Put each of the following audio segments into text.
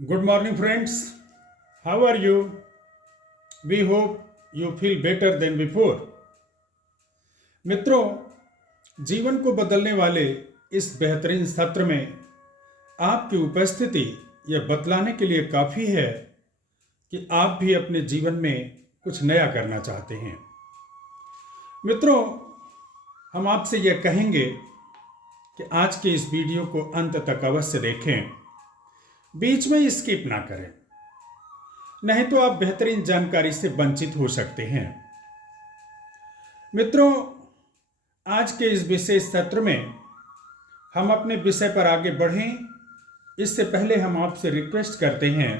Good morning, friends. How are you? We hope you feel better than before. मित्रों, जीवन को बदलने वाले इस बेहतरीन सत्र में आपकी उपस्थिति यह बतलाने के लिए काफ़ी है कि आप भी अपने जीवन में कुछ नया करना चाहते हैं। मित्रों, हम आपसे यह कहेंगे कि आज के इस वीडियो को अंत तक अवश्य देखें, बीच में स्किप ना करें, नहीं तो आप बेहतरीन जानकारी से वंचित हो सकते हैं। मित्रों, आज के इस विशेष सत्र में हम अपने विषय पर आगे बढ़ें, इससे पहले हम आपसे रिक्वेस्ट करते हैं,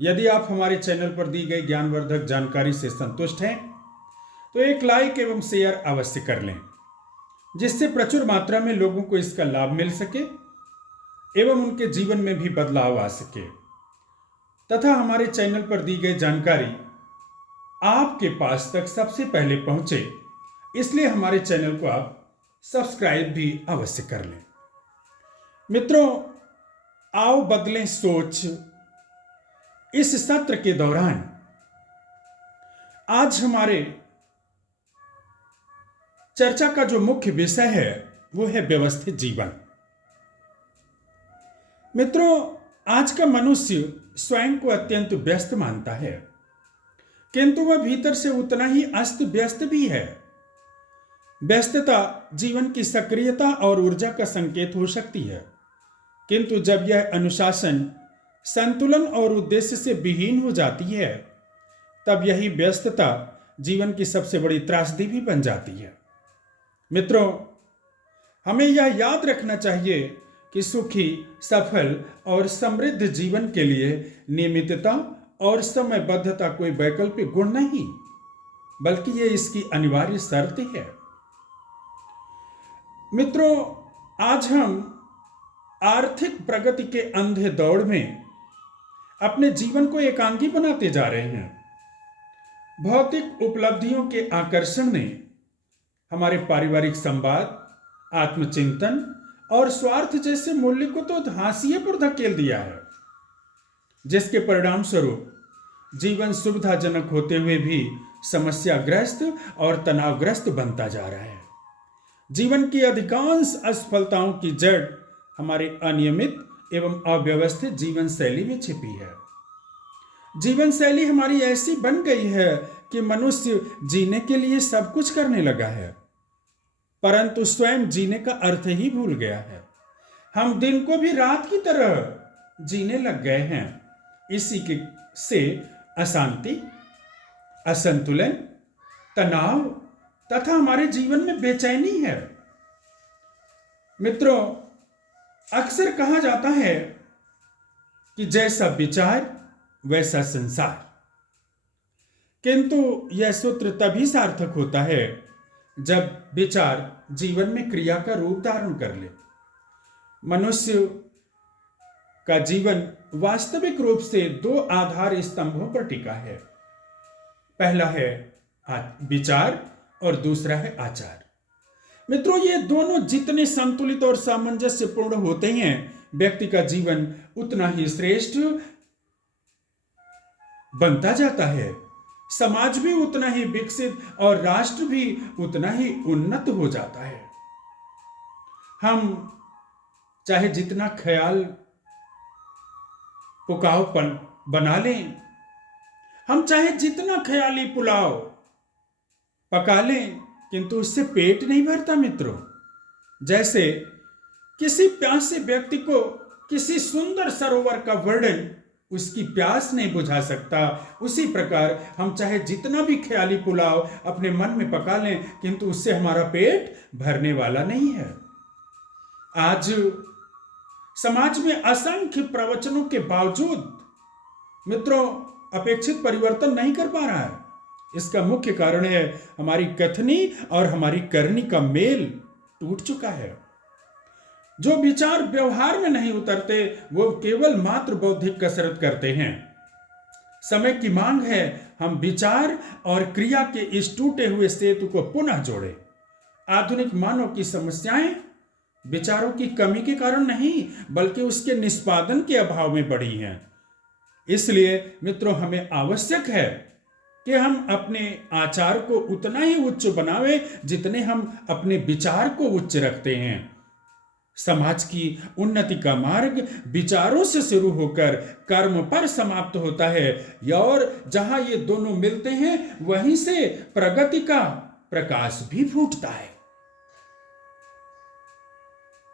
यदि आप हमारे चैनल पर दी गई ज्ञानवर्धक जानकारी से संतुष्ट हैं तो एक लाइक एवं शेयर अवश्य कर लें, जिससे प्रचुर मात्रा में लोगों को इसका लाभ मिल सके एवं उनके जीवन में भी बदलाव आ सके तथा हमारे चैनल पर दी गई जानकारी आपके पास तक सबसे पहले पहुंचे, इसलिए हमारे चैनल को आप सब्सक्राइब भी अवश्य कर लें। मित्रों, आओ बदलें सोच। इस सत्र के दौरान आज हमारे चर्चा का जो मुख्य विषय है वो है व्यवस्थित जीवन। मित्रों, आज का मनुष्य स्वयं को अत्यंत व्यस्त मानता है, किंतु वह भीतर से उतना ही अस्त व्यस्त भी है। व्यस्तता जीवन की सक्रियता और ऊर्जा का संकेत हो सकती है, किंतु जब यह अनुशासन, संतुलन और उद्देश्य से विहीन हो जाती है, तब यही व्यस्तता जीवन की सबसे बड़ी त्रासदी भी बन जाती है। मित्रों, हमें यह याद रखना चाहिए कि सुखी, सफल और समृद्ध जीवन के लिए नियमितता और समयबद्धता कोई वैकल्पिक गुण नहीं, बल्कि ये इसकी अनिवार्य शर्त है। मित्रों, आज हम आर्थिक प्रगति के अंधे दौड़ में अपने जीवन को एकांगी बनाते जा रहे हैं। भौतिक उपलब्धियों के आकर्षण ने हमारे पारिवारिक संवाद, आत्मचिंतन और स्वार्थ जैसे मूल्य को तो हाशिए पर धकेल दिया है, जिसके परिणाम स्वरूप जीवन सुविधाजनक होते हुए भी समस्याग्रस्त और तनावग्रस्त बनता जा रहा है। जीवन की अधिकांश असफलताओं की जड़ हमारे अनियमित एवं अव्यवस्थित जीवन शैली में छिपी है। जीवन शैली हमारी ऐसी बन गई है कि मनुष्य जीने के लिए सब कुछ करने लगा है, परंतु स्वयं जीने का अर्थ ही भूल गया है। हम दिन को भी रात की तरह जीने लग गए हैं। इसी के से अशांति, असंतुलन, तनाव तथा हमारे जीवन में बेचैनी है। मित्रों, अक्सर कहा जाता है कि जैसा विचार वैसा संसार, किंतु यह सूत्र तभी सार्थक होता है जब विचार जीवन में क्रिया का रूप धारण कर ले। मनुष्य का जीवन वास्तविक रूप से दो आधार स्तंभों पर टिका है। पहला है विचार और दूसरा है आचार। मित्रों, ये दोनों जितने संतुलित और सामंजस्यपूर्ण होते हैं, व्यक्ति का जीवन उतना ही श्रेष्ठ बनता जाता है, समाज भी उतना ही विकसित और राष्ट्र भी उतना ही उन्नत हो जाता है। हम चाहे जितना ख्याल पुकाव बना लें, हम चाहे जितना ख्याली पुलाव पका लें, किंतु उससे पेट नहीं भरता। मित्रों, जैसे किसी प्यासे व्यक्ति को किसी सुंदर सरोवर का वर्णन उसकी प्यास नहीं बुझा सकता, उसी प्रकार हम चाहे जितना भी ख्याली पुलाव अपने मन में पका लें, किंतु उससे हमारा पेट भरने वाला नहीं है। आज समाज में असंख्य प्रवचनों के बावजूद मित्रों अपेक्षित परिवर्तन नहीं कर पा रहा है। इसका मुख्य कारण है हमारी कथनी और हमारी करनी का मेल टूट चुका है। जो विचार व्यवहार में नहीं उतरते, वो केवल मात्र बौद्धिक कसरत करते हैं। समय की मांग है हम विचार और क्रिया के इस टूटे हुए सेतु को पुनः जोड़ें। आधुनिक मानव की समस्याएं विचारों की कमी के कारण नहीं, बल्कि उसके निष्पादन के अभाव में बढ़ी हैं। इसलिए मित्रों, हमें आवश्यक है कि हम अपने आचार को उतना ही उच्च बनावें जितने हम अपने विचार को उच्च रखते हैं। समाज की उन्नति का मार्ग विचारों से शुरू होकर कर्म पर समाप्त होता है, और जहां ये दोनों मिलते हैं वहीं से प्रगति का प्रकाश भी फूटता है।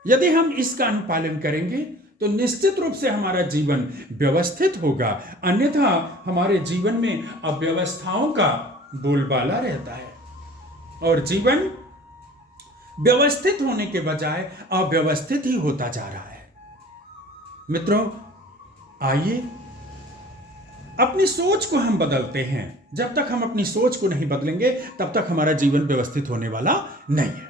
यदि हम इसका अनुपालन करेंगे तो निश्चित रूप से हमारा जीवन व्यवस्थित होगा, अन्यथा हमारे जीवन में अव्यवस्थाओं का बोलबाला रहता है और जीवन व्यवस्थित होने के बजाय अव्यवस्थित ही होता जा रहा है। मित्रों, आइए अपनी सोच को हम बदलते हैं। जब तक हम अपनी सोच को नहीं बदलेंगे तब तक हमारा जीवन व्यवस्थित होने वाला नहीं है।